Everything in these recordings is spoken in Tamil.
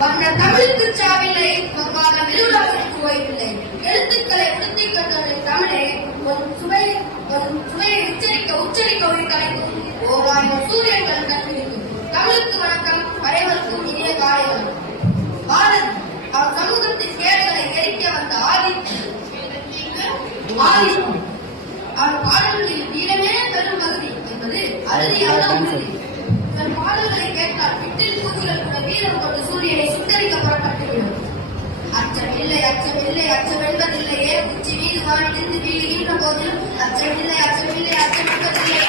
வந்த தமிழுக்கு சாவில்லை, விருதுக்கு ஓய்வில்லை. எழுத்துக்களை உடுத்திக் கொண்ட தமிழே சுவையை உச்சரிக்க உயிர்கலைக்கும் ஓராயிரம் சூரியன்கள் கண்டுபிடிக்கும். தமிழுக்கு வணக்கம், அனைவருக்கும் இனிய காலைகள். பாரதி அவர் சமூகத்தின் கேடுகளை எரிக்க வந்த அவர் பாடல்களில் வீரமே பெரும் பகுதி என்பது அறுதியான உறுதி. பாடல்களை கேட்டால் விட்டில் பூச்சிகள் கூட வீரம் கொண்டு சூரியனை சுட்டரிக்க புறப்பட்டுவிடும். அச்சமில்லை அச்சமில்லை அச்சம் என்பதில்லையே, உச்சி மீது வானிலிருந்து வீழுகின்ற போதிலும் அச்சமில்லை அச்சமில்லை அச்சம் என்பதில்லையே,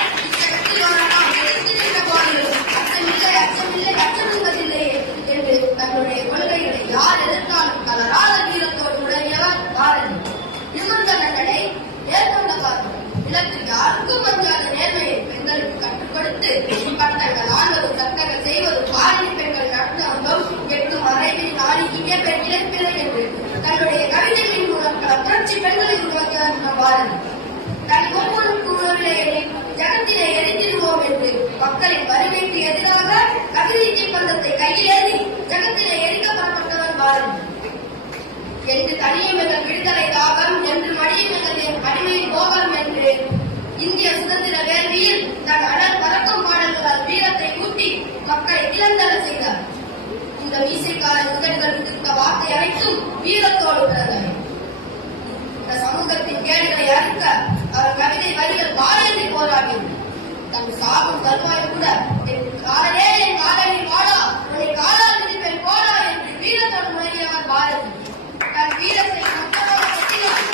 நின்ற போதிலும் அச்சமில்லை அச்சமில்லை அச்சம் என்பதில்லையே என்று தன்னுடைய கொள்கைகளை யார் எதிர்த்தாலும் கலராத வீரத்தோடு உடனியவர் பாரதி. விமர்சனங்களை ஏற்கொண்டவார்கள். இலக்கிற்கு யாருக்கும் வந்தாத நேர்மையை பெண்களுக்கு கற்றுக் கொடுத்து பட்டங்கள் ஆள்வதும் சட்டங்கள் செய்வதும் பாரதி பெண்கள் நடந்த வந்தோம் எட்டும் அறைவில் நாடி இங்கே பெண் இழப்பில்லை என்று தன்னுடைய கவிதைகளின் மூலம் பல புரட்சி பெண்களை உருவாக்கினார் பாரதி. தன் ஒவ்வொரு உணவிலே ஜகத்திலே எரித்திடுவோம் என்று மக்களின் வறுமைக்கு எதிராக கவிதை தீப்பந்தத்தை கையிலேறி ஜகத்திலே எரிக்கப்படப்பட்டவர் பாரதி. என்று தனியமெங்கள் விடுதலை தாகம் என்று மடியமெங்கள் அடிமை கோபம் என்று இந்திய சுதந்திர வேள்வியில் தன் அடல் பறக்கும் பாடல்களால் வீரத்தை ஊட்டி மக்களை இழந்தர செய்தார். இந்த மீசைக்கால உதடுகள் விடுத்த வார்த்தை அனைத்தும் வீரத்தோடு பிறந்தவை. இந்த சமூகத்தின் கேடுகளை அறுக்க அவர் கவிதை வரிகள் வாழி போராடியது. தன் சாகும் கல்வாய் கூட என் காலனே என் காலனி வாடா உன்னை காலால் விதிப்பேன் போடா என்று வீரத்தோடு முழங்கியவர் பாரதி. தன் வீரத்தை மொத்தமாக கட்டினார்.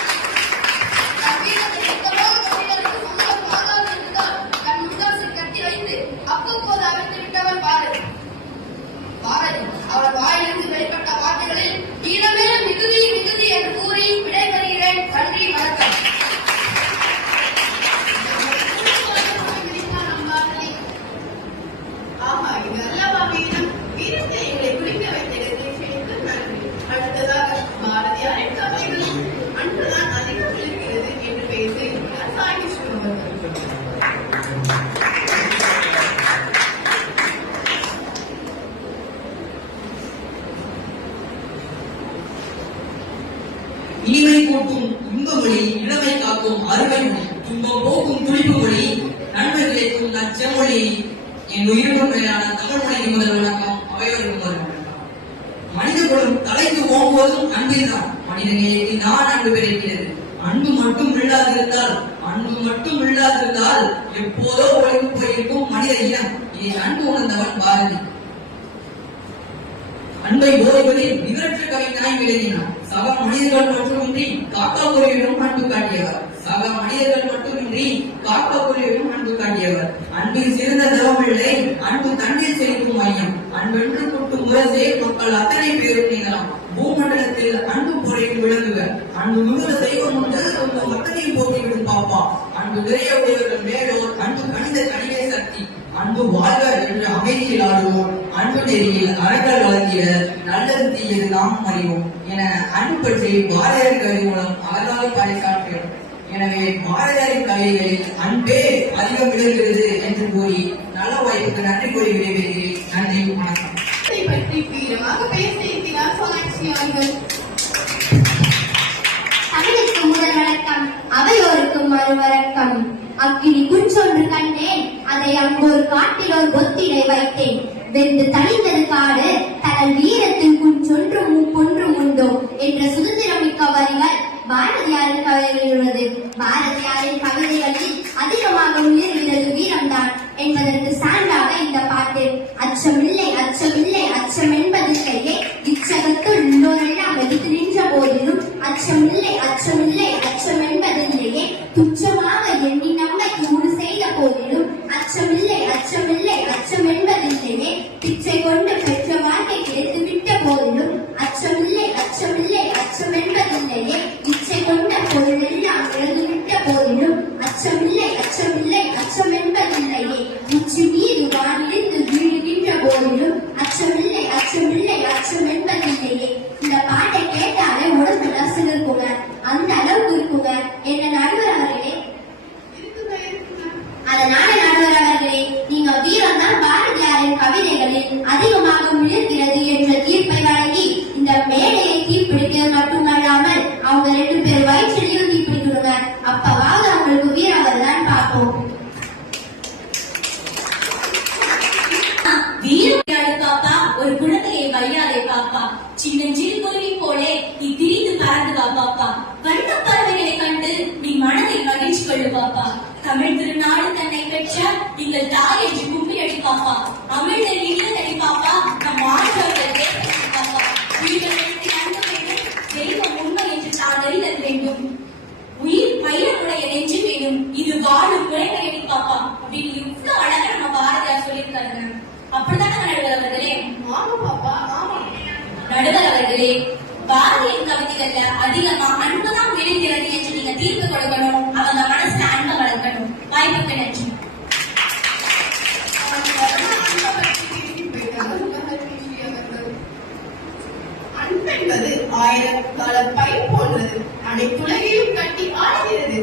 தன் வீரத்தை மொத்தமாக கட்டினருக்கு சமூகம் ஆகாது என்றுதான் தன் முன்காசில் கட்டி வைத்து அவ்வப்போது அவிழ்த்து விட்டவன் பாரதி. அவர் வாயிலிருந்து வெளிப்பட்ட வார்த்தைகளில் வீரமே மிகுதி மிகுதி என்று கூறி விடைபெறுகிறேன். நன்றி, வணக்கம். இனிமை கூட்டும் இன்ப மொழி, இளமை காக்கும் அருமை மொழி, துன்பம் போக்கும் துடிப்பு மொழி, நன்மை கிடைக்கும் நச்சமொழி. என் உயிரினும் மேலான தமிழ் மொழி முதல் வணக்கம், அவையோரும் முதல் வணக்கம். மனித குலம் தலைத்து போகும்போதும் அன்பில்தான் மனித நேயத்தை நான் அன்பு கிடைக்கிறது. அன்பு மட்டும் இல்லாதிருந்தால் எப்போதோ ஒழிந்து போயிருக்கும் மனித இனம். இதை அன்பு உணர்ந்தவன் பாரதி. அன்பை போதுவதில் நிகரற்ற கவிஞனாய் விளங்கினார். சக மனிதர்கள் மட்டுமின்றி காக்காக்குருவிடம் அன்பு காட்டியவர். அன்பில் சிறந்த தவமில்லை, அன்பு தண்ணீர் செலுத்தும் மையம். அன்பென்று கூட்டும் முரசே மக்கள் அத்தனை பேரும் நீங்களாம். பூமண்டலத்தில் அன்பு பொறையில் விளங்குவர். அன்பு மிகுந்த தெய்வம் உண்டு, அத்தனையும் போட்டிவிடும் பாப்பா. அன்பு நிறைய உடையவர்கள் மேலோர், அன்பு கணித கணித சக்தி. அன்பு வாழ்க என்று அமைதியில் ஆடுவோம். அன்பு நெறியில் அறங்கள் வளர்த்திட நல்லது தீயது நாம் அறிவோம் என அன்பு பற்றி பாரதியாரின் கவிதை மூலம் அழகாக பறைசாற்றுகிறோம். எனவே பாரதியாரின் கவிதைகளில் அன்பே அதிகம் விளங்குகிறது என்று கூறி நல்ல வாய்ப்புக்கு நன்றி கூறி விடைபெறுகிறேன். நன்றி, வணக்கம். பற்றி வீரமாக பேசியிருக்கிறார் சோனாட்சி அவர்கள். தமிழுக்கு முதல் வணக்கம், அவையோருக்கும் மறுவணக்கம். அக்கினி குஞ்சொன்று கண்டேன், அதை அங்கோர் காட்டிலோர் பொத்திடை வைத்தேன். வெந்து தனிந்தது காடு, தனல் வீரத்தில் குஞ்சொன்றும் பொன்றும் உண்டோ என்ற சுதந்திரமிக்க வரிகள் பாரதியாரின் கவிதைகளில் உள்ளது. பாரதியாரின் கவிதைகளில் அதிகமாக உயிர்கிறது வீரம்தான் என்பதற்கு சான்றாக இந்த பாட்டு. அச்சமில்லை அச்சமில்லை அச்சம் என்பதில்லையே, இச்சகத்துள் உள்ளோரெல்லாம் வெடித்து நின்ற போதிலும் அச்சமில்லை அச்சமில்லை அச்சம் என்பதில்லையே, துச்சமாக எண்ணி நம்மை கூடு செய்த போதிலும் அச்சமில்லை அச்சமில்லை அச்சம் என்பதில்லையே, பிச்சை கொண்டு பெற்ற வாழ்க்கை கிடைத்து விட்ட போதிலும் அச்சமில்லை அச்சமில்லை அச்சம் என்பதில்லையே, இச்சை கொண்ட பொருள் எல்லாம் இழந்துவிட்ட போதிலும் அச்சமில்லை அச்சமில்லை அச்சம் என்பதில்லையே, உச்சி மீது வானிலிருந்து வீழுகின்ற போதிலும் அச்சமில்லை அச்சமில்லை அச்சம் என்பதில்லையே. இந்த பாட்டை கேட்டாலே உடம்பு நசுங்க இருக்குங்க, அந்த அளவுக்கு இருக்குங்க. என்ன நடுவர் அவர்களே, அதனால நடுவர் அவர்களே, நீங்க வீரம் தான் பாரதியாரின் கவிதைகளில் அதிகமாக விழுகிறது என்ற தீர்ப்பை ஒரு குழந்தையை வையாதே பாப்பா. சின்னஞ்சிறு குருவி போலே நீ திரிந்து பறந்து வா பாப்பா. வண்ண பறவைகளை கண்டு நீ மனதை மகிழ்ச்சி கொள்ளு பாப்பா. தமிழ் திருநாடு தன்னை பெற்ற நீங்கள் தாய் என்று கும்பியடி பாப்பா. அமிழ்த இல்லதடி பாப்பா. நம் ஆண்டவர்கள் தேசம் பாப்பா. உயிரிழத்தில் அன்பு வேண்டும், தெய்வம் உண்மை என்று தான் அறிதல் வேண்டும். உயிர் பயிரமுடைய நெஞ்சு வேணும், இது வாழும் முறைமையடி பாப்பா அப்படின்னு இவ்வளவு அழகா நம்ம பாரதியார் சொல்லியிருக்காங்க. அப்படித்தானே நடுவர் அவர்களே? ஆமா பாப்பா, ஆமா. நடுவர் அவர்களே, பாரதியின் கவிதைகள்ல அதிகமா அன்புதான் விளைகிறது என்று நீங்க தீர்ப்பு கொடுக்கணும். அவங்க மனசுல அன்பை வளர்க்கணும். வாய்ப்புக்கு நன்றி. அன்பென்பது ஆயிரக்கால பயிர் போன்றது. அனைத்துலகையும் கட்டி ஆடுகிறது.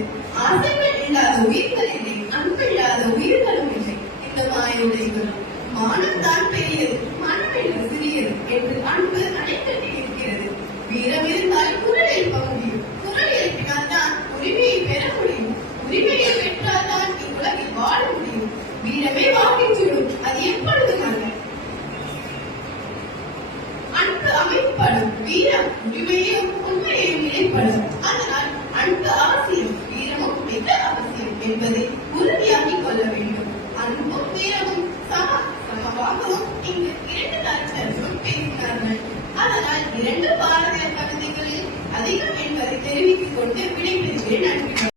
ஆசைகள் இல்லாத உயிர்கள் இல்லை, அன்பில்லாத உயிர்களும் இல்லை. இந்த மாயுடைகள் மானம் தான் பெரியது, மனமென்று சிறியது என்று அன்பு அனைத்திலும் இருக்கிறது. வீரம் இருந்தால் குரல் எழுப்ப முடியும். குரல் எழுப்பினால் தான் உரிமையை பெற முடியும். உரிமையை பெற்றால் தான் இவ்வுலகில் வாழ முடியும். வீரமே வாக்கிச் சுடும், அது எப்பொழுதும் அல்ல. அன்பு அமைப்படும், வீரம் உரிமையும் உண்மையையும் இணைப்படும். அதனால் அன்பு அவசியம், வீரமும் மிக அவசியம் என்பதை உறுதியாகிக் கொள்ள வேண்டும். அன்பும் வீரமும் சமமாகவும் இங்கு இரண்டு தரப்பினரும் பேசினார்கள். அதனால் இரண்டு பாரதிய கவிதைகளில் அதிகம் என்பதை தெரிவித்துக் கொண்டு விடைபெறுகிறேன். நன்றி.